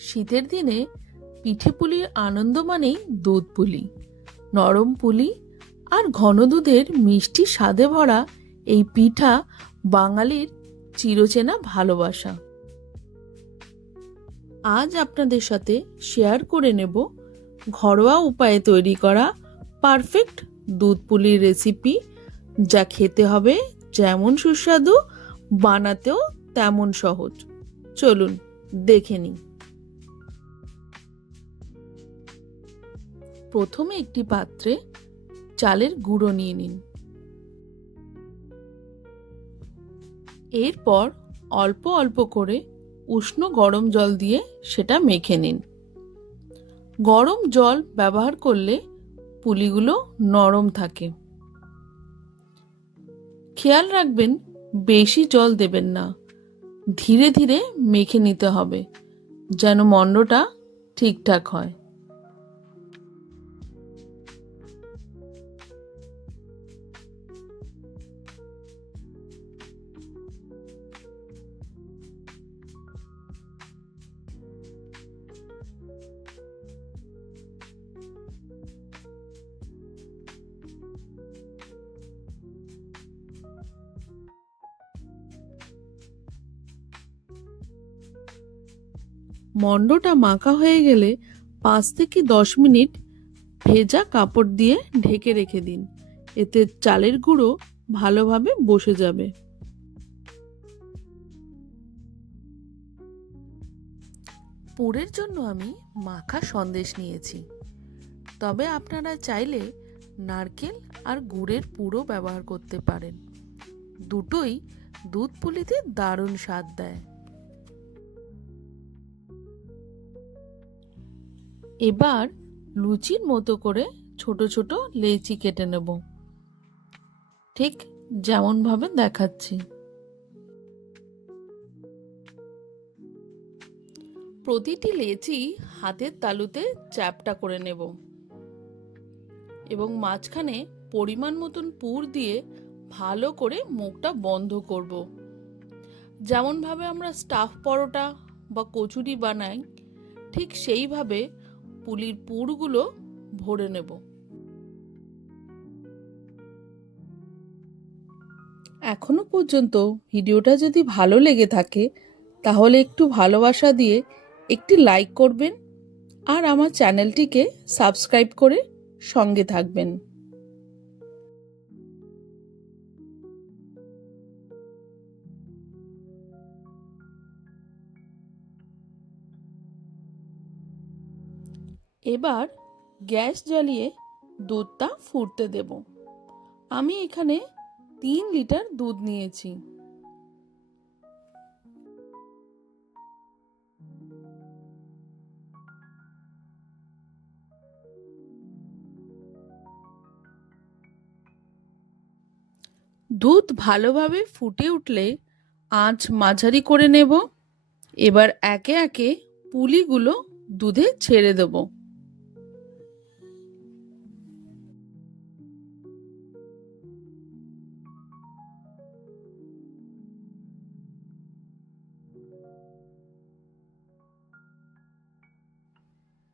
শীতের দিনে পিঠে পুলির আনন্দ মানেই দুধ পুলি, নরম পুলি আর ঘন দুধের মিষ্টি স্বাদে ভরা এই পিঠা বাঙালির চিরচেনা ভালোবাসা। আজ আপনাদের সাথে শেয়ার করে নেব ঘরোয়া উপায়ে তৈরি করা পারফেক্ট দুধ পুলির রেসিপি, যা খেতে হবে যেমন সুস্বাদু, বানাতেও তেমন সহজ। চলুন, দেখে নিই। প্রথমে একটি পাত্রে চালের গুঁড়ো নিয়ে নিন। এরপর অল্প অল্প করে উষ্ণ গরম জল দিয়ে সেটা মেখে নিন। গরম জল ব্যবহার করলে পুলিগুলো নরম থাকে। খেয়াল রাখবেন, বেশি জল দেবেন না। ধীরে ধীরে মেখে নিতে হবে, যেন মণ্ডটা ঠিকঠাক হয়। মণ্ডটা মাখা হয়ে গেলে পাঁচ থেকে দশ মিনিট ভেজা কাপড় দিয়ে ঢেকে রেখে দিন। এতে চালের গুঁড়ো ভালোভাবে বসে যাবে। পুরের জন্য আমি মাখা সন্দেশ নিয়েছি। তবে আপনারা চাইলে নারকেল আর গুড়ের পুরো ব্যবহার করতে পারেন। দুটোই দুধ পুলিতে দারুণ স্বাদ দেয়। এবার লুচির মতো করে ছোট ছোট লেচি কেটে নেব। ঠিক যেমনভাবে দেখাচ্ছি। প্রতিটি লেচি হাতের তালুতে চ্যাপটা করে নেব এবং মাঝখানে পরিমাণ মতন পুর দিয়ে ভালো করে মুখটা বন্ধ করব। যেমনভাবে আমরা স্টাফ পরোটা বা কচুরি বানাই, ঠিক সেইভাবে পুলির পুরগুলো ভরে নেব। এখনও পর্যন্ত ভিডিওটা যদি ভালো লেগে থাকে, তাহলে একটু ভালোবাসা দিয়ে একটি লাইক করবেন আর আমার চ্যানেলটিকে সাবস্ক্রাইব করে সঙ্গে থাকবেন। এবার গ্যাস জ্বালিয়ে দুধটা ফুটতে দেব। আমি এখানে তিন লিটার দুধ নিয়েছি। দুধ ভালোভাবে ফুটে উঠলে আঁচ মাঝারি করে নেব। এবার একে একে পুলিগুলো দুধে ছেড়ে দেব।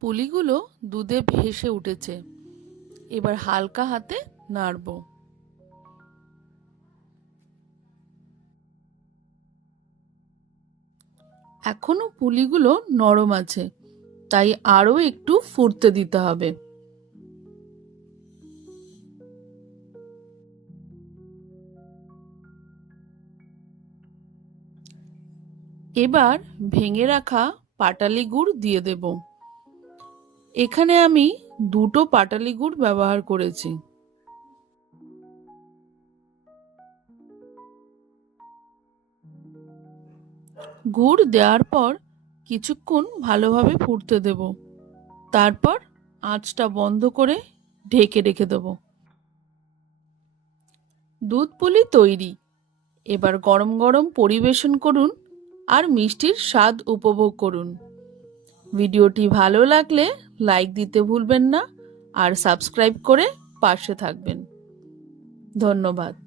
পুলিগুলো দুধে ভেসে উঠেছে। এবার হালকা হাতে নাড়ব। এখনও পুলিগুলো নরম আছে, তাই আরও একটু ফুটতে দিতে হবে। এবার ভেঙে রাখা পাটালি গুড় দিয়ে দেব। এখানে আমি দুটো পাটালি গুড় ব্যবহার করেছি। গুড় দেওয়ার পর কিছুক্ষণ ভালোভাবে ফুটতে দেব। তারপর আঁচটা বন্ধ করে ঢেকে রেখে দেব। দুধ পুলি তৈরি। এবার গরম গরম পরিবেশন করুন আর মিষ্টির স্বাদ উপভোগ করুন। ভিডিওটি ভালো লাগলে লাইক দিতে ভুলবেন না আর সাবস্ক্রাইব করে পাশে থাকবেন। ধন্যবাদ।